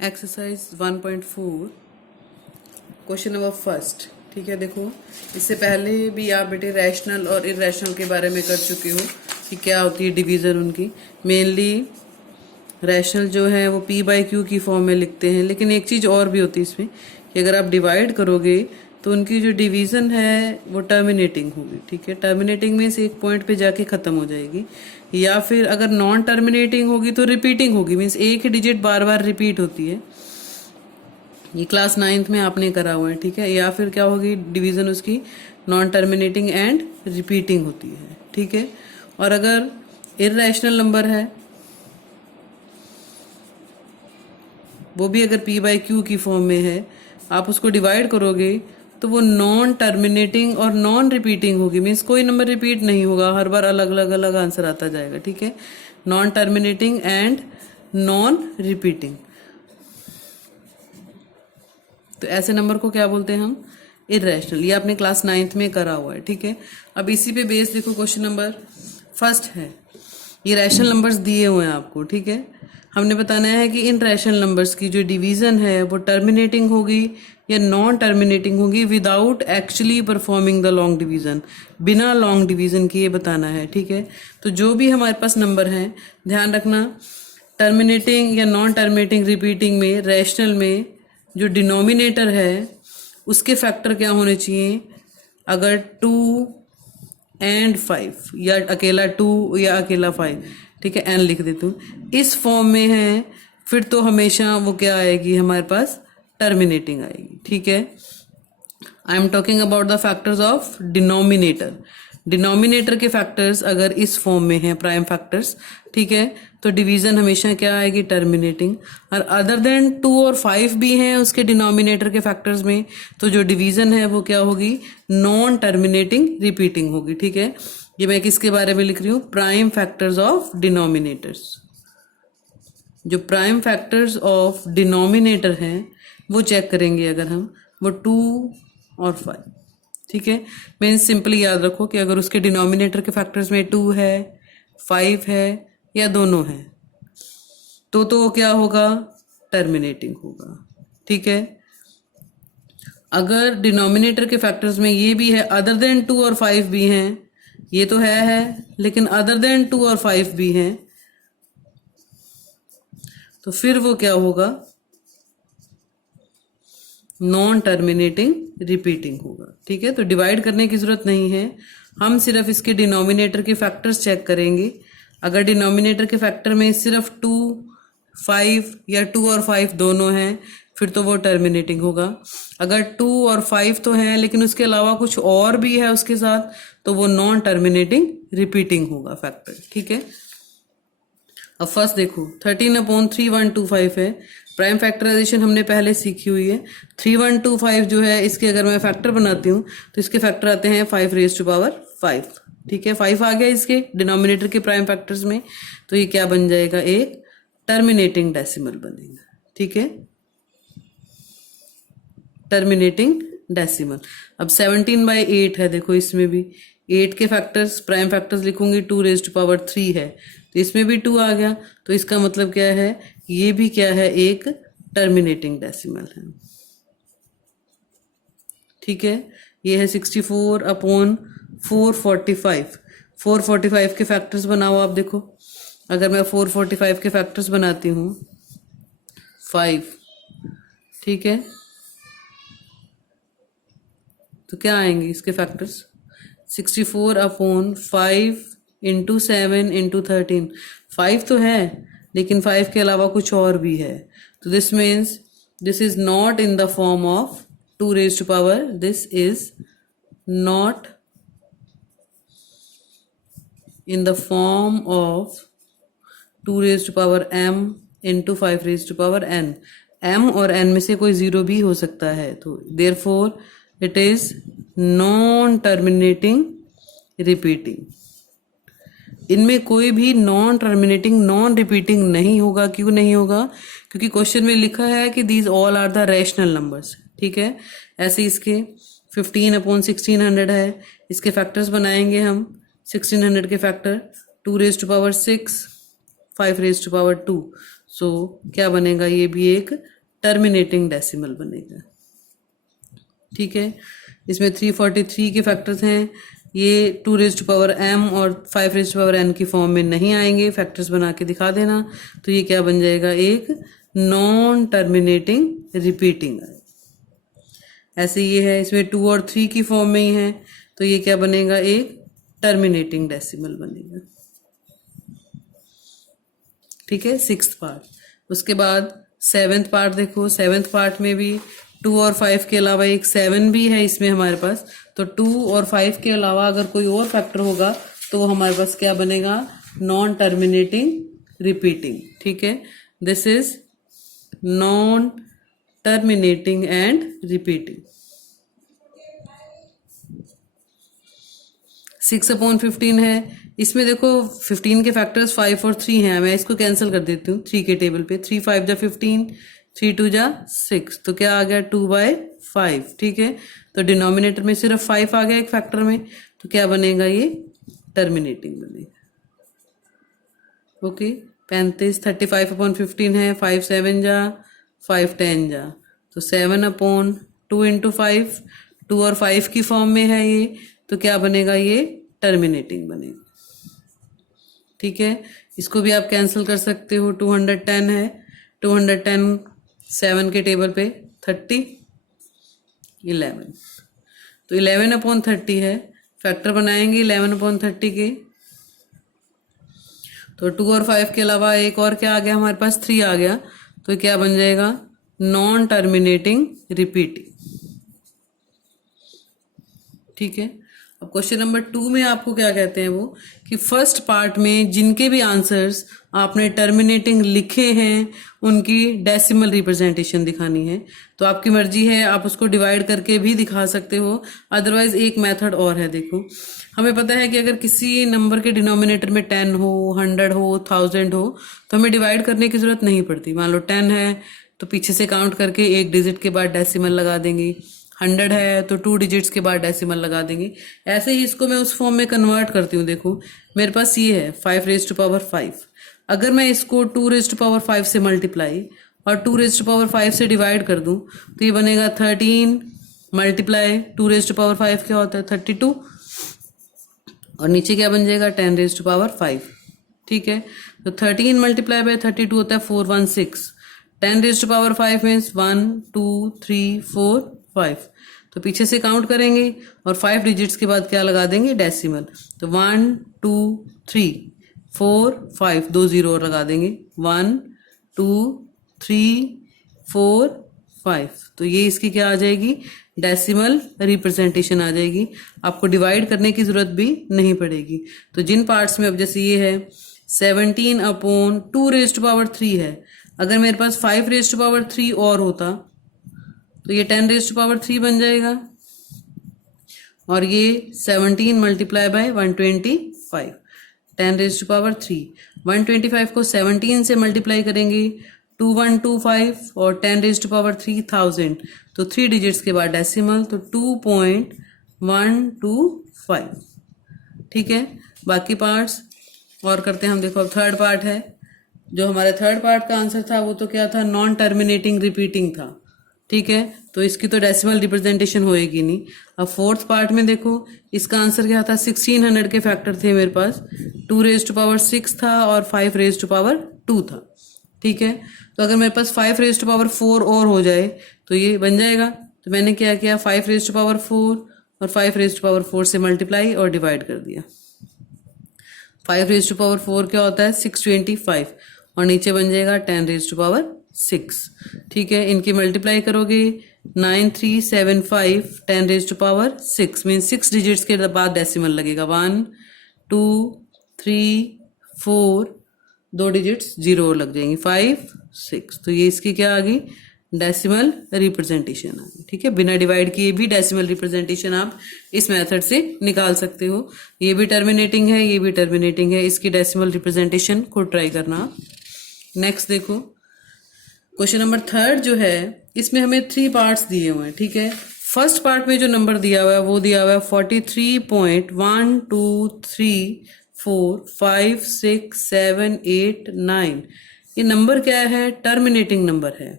Exercise 1.4 question number first. ठीक है, देखो इससे पहले भी आप बेटे रैशनल और इरेशनल के बारे में कर चुके हो कि क्या होती है डिवीज़न उनकी। मेनली रैशनल जो है वो p/q की फॉर्म में लिखते हैं, लेकिन एक चीज़ और भी होती है इसमें कि अगर आप डिवाइड करोगे तो उनकी जो डिवीज़न है वो टर्मिनेटिंग होगी। ठीक है, टर्मिनेटिंग मीन्स एक पॉइंट पे जाके ख़त्म हो जाएगी, या फिर अगर नॉन टर्मिनेटिंग होगी तो रिपीटिंग होगी, मीन्स एक ही डिजिट बार बार रिपीट होती है। ये क्लास 9th में आपने करा हुआ है। ठीक है, या फिर क्या होगी डिवीज़न उसकी नॉन टर्मिनेटिंग एंड रिपीटिंग होती है। ठीक है, और अगर इरेशनल नंबर है वो भी अगर p/q की फॉर्म में है, आप उसको डिवाइड करोगे तो वो नॉन टर्मिनेटिंग और नॉन रिपीटिंग होगी, मीन्स कोई नंबर रिपीट नहीं होगा, हर बार अलग अलग अलग आंसर आता जाएगा। ठीक है, non terminating and non repeating, तो ऐसे नंबर को क्या बोलते हैं हम? इरेशनल। ये आपने क्लास 9th में करा हुआ है। ठीक है, अब इसी पे बेस देखो क्वेश्चन नंबर फर्स्ट है। ये रैशनल नंबर्स दिए हुए हैं आपको। ठीक है, हमने बताना है कि इन रैशनल नंबर्स की जो डिवीज़न है वो टर्मिनेटिंग होगी या नॉन टर्मिनेटिंग होगी without actually performing the long division, बिना लॉन्ग डिवीज़न किए बताना है। ठीक है, तो जो भी हमारे पास नंबर हैं ध्यान रखना, टर्मिनेटिंग या नॉन टर्मिनेटिंग रिपीटिंग में रैशनल में जो डिनोमिनेटर है उसके फैक्टर क्या होने चाहिए? अगर 2 एंड 5 या अकेला 2 या अकेला 5, ठीक है, एन लिख देती हूँ, इस फॉर्म में है, फिर तो हमेशा वो क्या आएगी हमारे पास? टर्मिनेटिंग आएगी। ठीक है, I am talking about the factors of denominator. Denominator के फैक्टर्स अगर इस फॉर्म में है प्राइम फैक्टर्स, ठीक है, तो डिवीजन हमेशा क्या आएगी? टर्मिनेटिंग। और अदर देन 2 और 5 भी हैं उसके डिनोमिनेटर के फैक्टर्स में, तो जो डिवीजन है वो क्या होगी? नॉन टर्मिनेटिंग रिपीटिंग होगी। ठीक है, ये मैं किसके बारे में लिख रही हूँ? Prime factors of denominators. जो प्राइम फैक्टर्स ऑफ डिनोमिनेटर हैं वो चेक करेंगे अगर हम, वो 2 और 5। ठीक है, मीन्स सिंपली याद रखो कि अगर उसके डिनोमिनेटर के फैक्टर्स में 2 है, 5 है या दोनों है, तो वो क्या होगा? टर्मिनेटिंग होगा। ठीक है, अगर डिनोमिनेटर के फैक्टर्स में ये भी है, अदर देन 2 और 5 भी हैं, ये तो है लेकिन अदर देन 2 और 5 भी हैं, तो फिर वो क्या होगा? नॉन टर्मिनेटिंग रिपीटिंग होगा। ठीक है, तो डिवाइड करने की जरूरत नहीं है, हम सिर्फ इसके डिनोमिनेटर के फैक्टर्स चेक करेंगे। अगर डिनोमिनेटर के फैक्टर में सिर्फ 2, 5 या 2 और 5 दोनों हैं, फिर तो वो टर्मिनेटिंग होगा। अगर 2 और 5 तो हैं लेकिन उसके अलावा कुछ और भी है उसके साथ, तो वो नॉन टर्मिनेटिंग रिपीटिंग होगा फैक्टर। ठीक है, अब फर्स्ट देखो 13/3125 है। प्राइम फैक्टराइजेशन हमने पहले सीखी हुई है। 3125 जो है इसके अगर मैं फैक्टर बनाती हूँ तो इसके फैक्टर आते हैं 5⁵5। ठीक है, 5 आ गया इसके डिनोमिनेटर के प्राइम फैक्टर्स में, तो ये क्या बन जाएगा? एक टर्मिनेटिंग डेसिमल बनेगा। ठीक है, टर्मिनेटिंग डेसिमल। अब 17/8 है, देखो इसमें भी 8 के फैक्टर्स प्राइम फैक्टर्स लिखूंगी, 2⁵3 है, तो इसमें भी 2 आ गया, तो इसका मतलब क्या है? ये भी क्या है? एक टर्मिनेटिंग डेसिमल है। ठीक है, ये है 64/445। 445 के फैक्टर्स बनाओ आप। देखो अगर मैं 445 के फैक्टर्स बनाती हूँ 5, ठीक है, तो क्या आएंगे इसके फैक्टर्स? 64/5 into 7 into 13। 5 तो है लेकिन 5 के अलावा कुछ और भी है, तो this means this is not in the form of 2⁵, this is not in the form of 2⁻m into 5⁻n। m और n में से कोई जीरो भी हो सकता है, तो therefore it is non terminating repeating. इनमें कोई भी नॉन टर्मिनेटिंग नॉन रिपीटिंग नहीं होगा। क्यों नहीं होगा? क्योंकि क्वेश्चन में लिखा है कि these all are the rational numbers. ठीक है, ऐसे इसके 15/1600 है, इसके फैक्टर्स बनाएंगे हम। 1600 के फैक्टर 2⁻6, 5⁻2, सो क्या बनेगा, ये भी एक टर्मिनेटिंग डेसिमल बनेगा। ठीक है, इसमें 343 के फैक्टर्स हैं, ये 2 रेज़ टू पावर m और 5 रेज़ टू पावर n की फॉर्म में नहीं आएंगे, फैक्टर्स बना के दिखा देना। तो ये क्या बन जाएगा, एक नॉन टर्मिनेटिंग रिपीटिंग। ऐसे ये है, इसमें 2 और 3 की फॉर्म में ही है, तो ये क्या बनेगा, एक टर्मिनेटिंग डेसिमल बनेगा। ठीक है, 6th पार्ट। उसके बाद 7th पार्ट देखो, 7th पार्ट में भी 2 और 5 के अलावा एक 7 भी है इसमें हमारे पास। तो 2 और 5 के अलावा अगर कोई और फैक्टर होगा तो वो हमारे पास क्या बनेगा, नॉन टर्मिनेटिंग रिपीटिंग। ठीक है, this is non terminating and repeating. 6/15 है, इसमें देखो 15 के फैक्टर्स 5 और 3 हैं, मैं इसको कैंसिल कर देती हूँ 3 के टेबल पे। 3 5 जा 15, 3 2 जा 6, तो क्या आ गया 2/5। ठीक है, तो डिनोमिनेटर में सिर्फ 5 आ गया एक फैक्टर में, तो क्या बनेगा, ये टर्मिनेटिंग बनेगा। ओके, 35 35/15 है, 5 7 जा 5 10 जा, तो 7/2 इंटू 5, 2 और 5 की फॉर्म में है ये, तो क्या बनेगा, ये टर्मिनेटिंग बनेगा। ठीक है, इसको भी आप कैंसिल कर सकते हो। 210 है, 210 7 के टेबल पे 30 11, तो 11/30 है, फैक्टर बनाएंगे 11/30 के। तो 2 और 5 के अलावा एक और क्या आ गया हमारे पास, 3 आ गया, तो क्या बन जाएगा, नॉन टर्मिनेटिंग रिपीटिंग। ठीक है, अब क्वेश्चन नंबर 2 में आपको क्या कहते हैं वो, कि फर्स्ट पार्ट में जिनके भी आंसर्स आपने टर्मिनेटिंग लिखे हैं उनकी डेसिमल रिप्रेजेंटेशन दिखानी है। तो आपकी मर्जी है, आप उसको डिवाइड करके भी दिखा सकते हो, अदरवाइज एक मेथड और है। देखो, हमें पता है कि अगर किसी नंबर के डिनोमिनेटर में 10 हो, 100 हो, 1000 हो, तो हमें डिवाइड करने की जरूरत नहीं पड़ती। मान लो 10 है तो पीछे से काउंट करके एक डिजिट के बाद डेसिमल लगा देंगे, 100 है तो 2 डिजिट्स के बाद डेसिमल लगा देंगे। ऐसे ही इसको मैं उस फॉर्म में कन्वर्ट करती हूँ। देखो, मेरे पास ये है 5 रेज़ टू पावर 5, अगर मैं इसको 2 रेज़ टू पावर 5 से मल्टीप्लाई और 2 रेज़ टू पावर 5 से डिवाइड कर दूं, तो ये बनेगा 13 मल्टीप्लाई 2 रेज़ टू पावर 5 क्या होता है 32, और नीचे क्या बन जाएगा 10 रेज़ टू पावर 5। ठीक है, तो 13 मल्टीप्लाई बाय 32 होता है 416, 10 रेज़ टू पावर 5 मीन्स 1 2 3 4 5, तो पीछे से काउंट करेंगे और 5 डिजिट्स के बाद क्या लगा देंगे, डेसिमल। तो 1 2 3 4 5, 2 0 और लगा देंगे, 1 2 3 4 5, तो ये इसकी क्या आ जाएगी, डेसिमल रिप्रेजेंटेशन आ जाएगी। आपको डिवाइड करने की जरूरत भी नहीं पड़ेगी। तो जिन पार्ट्स में, अब जैसे ये है 17/2 रेज़ टू पावर 3 है, अगर मेरे पास 5 रेज़ टू पावर 3 और होता तो ये 10 रेज़ टू पावर 3 बन जाएगा, और ये 17 multiply by 125, 10 raise to power 3। 125 को 17 से मल्टीप्लाई करेंगे 2125 और 10 रेज़ टू पावर 3000, तो 3 डिजिट्स के बाद डेसिमल, तो 2.125। ठीक है, बाकी पार्ट्स और करते हैं हम। देखो, अब थर्ड पार्ट है, जो हमारे थर्ड पार्ट का आंसर था वो तो क्या था, नॉन टर्मिनेटिंग रिपीटिंग था। ठीक है, तो इसकी तो डेसिमल रिप्रेजेंटेशन होएगी नहीं। अब फोर्थ पार्ट में देखो, इसका आंसर क्या था, 1600 के फैक्टर थे मेरे पास, 2 रेज़ टू पावर 6 था और 5 रेज़ टू पावर 2 था। ठीक है, तो अगर मेरे पास 5 रेज़ टू पावर 4 और हो जाए तो ये बन जाएगा। तो मैंने क्या किया, 5 रेज़ टू पावर 4 और 5 रेज़ टू पावर 4 से मल्टीप्लाई और डिवाइड कर दिया। 5 रेज़ टू पावर 4 क्या होता है, 625, और नीचे बन जाएगा 10 रेज़ टू पावर 6। ठीक है, इनकी मल्टीप्लाई करोगे 9375, 10 raise to power 6 mean 6 digits के बाद डेसिमल लगेगा, 1 2 3 4, 2 डिजिट्स 0 और लग जाएंगी, 5 6, तो ये इसकी क्या आ गई, डेसिमल रिप्रेजेंटेशन आ गई। ठीक है, बिना डिवाइड किए भी डेसिमल रिप्रेजेंटेशन आप इस मेथड से निकाल सकते हो। ये भी टर्मिनेटिंग है, ये भी टर्मिनेटिंग है, इसकी डेसिमल रिप्रेजेंटेशन को ट्राई करना। नेक्स्ट देखो, क्वेश्चन नंबर थर्ड जो है, इसमें हमें 3 पार्ट्स दिए हुए हैं। ठीक है, फर्स्ट पार्ट में जो नंबर दिया हुआ है वो दिया हुआ है 43.123456789। ये नंबर क्या है, टर्मिनेटिंग नंबर है।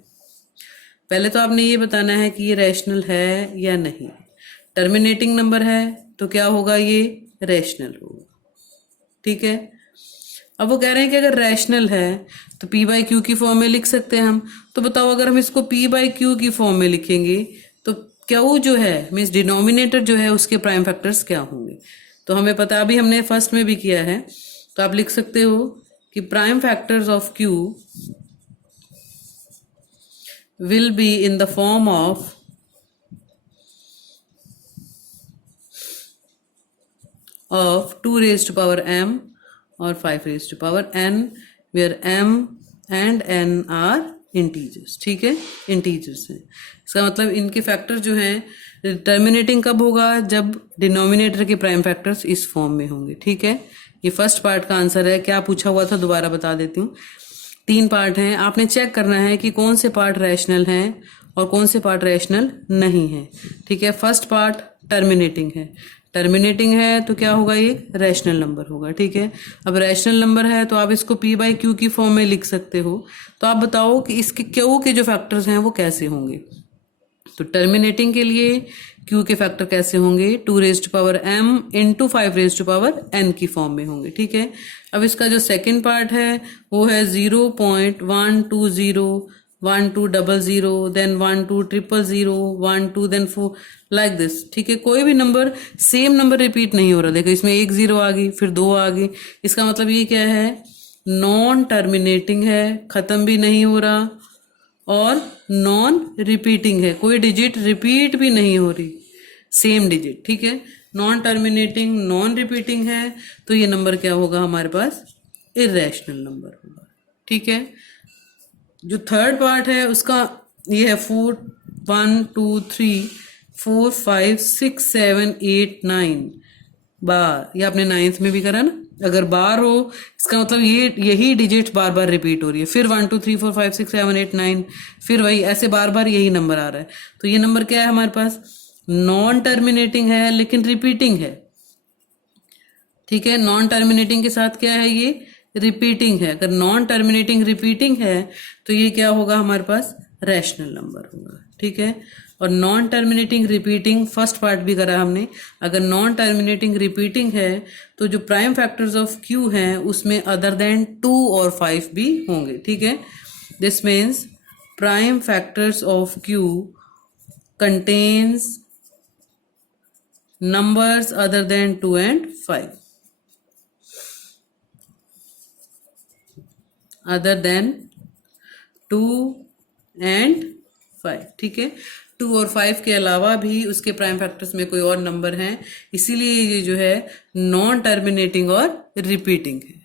पहले तो आपने ये बताना है कि ये रैशनल है या नहीं। टर्मिनेटिंग नंबर है तो क्या होगा, ये रैशनल होगा, ठीक है। अब वो कह रहे हैं कि अगर रैशनल है तो p बाई क्यू की फॉर्म में लिख सकते हैं हम। तो बताओ अगर हम इसको p बाई क्यू की फॉर्म में लिखेंगे तो क्यू जो है मीन्स डिनोमिनेटर जो है उसके प्राइम फैक्टर्स क्या होंगे। तो हमें पता, अभी हमने फर्स्ट में भी किया है, तो आप लिख सकते हो कि prime factors of q will be in the form of 2 raised to power m और 5 raised to power n, where m and n are integers, ठीक है, integers हैं। इसका मतलब इनके फैक्टर जो हैं टर्मिनेटिंग कब होगा, जब डिनोमिनेटर के प्राइम फैक्टर्स इस फॉर्म में होंगे, ठीक है। ये फर्स्ट पार्ट का आंसर है। क्या पूछा हुआ था दोबारा बता देती हूँ। 3 पार्ट हैं, आपने चेक करना है कि कौन से पार्ट रैशनल हैं और कौन से पार्ट रैशनल नहीं है, ठीक है। फर्स्ट पार्ट टर्मिनेटिंग है, टर्मिनेटिंग है तो क्या होगा, ये रैशनल नंबर होगा, ठीक है। अब रैशनल नंबर है तो आप इसको p बाई क्यू की फॉर्म में लिख सकते हो। तो आप बताओ कि इसके क्यू के जो फैक्टर्स हैं वो कैसे होंगे। तो टर्मिनेटिंग के लिए q के फैक्टर कैसे होंगे, 2 raised to power m into 5 raised to power n की फॉर्म में होंगे, ठीक है। अब इसका जो सेकंड पार्ट है वो है 0.120 1200 देन 12000 12 देन 4 लाइक दिस, ठीक है। कोई भी नंबर सेम नंबर रिपीट नहीं हो रहा। देखो इसमें 1 0 आ गई, फिर 2 आ गई। इसका मतलब ये क्या है, नॉन टर्मिनेटिंग है, खत्म भी नहीं हो रहा और नॉन रिपीटिंग है, कोई डिजिट रिपीट भी नहीं हो रही, सेम डिजिट, ठीक है। नॉन टर्मिनेटिंग, नॉन रिपीटिंग है तो ये नंबर क्या होगा हमारे पास, इर्रेशनल नंबर होगा, ठीक है। जो थर्ड पार्ट है उसका ये है 4 1 2 3 4 5 6 7 8 9 बार। ये आपने 9th में भी करा ना। अगर बार हो इसका मतलब ये यही डिजिट बार बार रिपीट हो रही है। फिर 1 2 3 4 5 6 7 8 9, फिर वही ऐसे बार बार यही नंबर आ रहा है। तो ये नंबर क्या है हमारे पास, नॉन टर्मिनेटिंग है लेकिन रिपीटिंग है, ठीक है। नॉन टर्मिनेटिंग के साथ क्या है, ये रिपीटिंग है। अगर नॉन टर्मिनेटिंग रिपीटिंग है तो ये क्या होगा हमारे पास, रैशनल नंबर होगा, ठीक है। और non terminating repeating first part भी करा हमने। अगर नॉन टर्मिनेटिंग रिपीटिंग है तो जो प्राइम फैक्टर्स ऑफ क्यू हैं उसमें अदर देन 2 और 5 भी होंगे, ठीक है। This means prime factors of Q contains numbers other than 2 and 5, other than 2 and 5, ठीक है। 2 और 5 के अलावा भी उसके प्राइम फैक्टर्स में कोई और नंबर हैं, इसीलिए ये जो है नॉन टर्मिनेटिंग और रिपीटिंग है।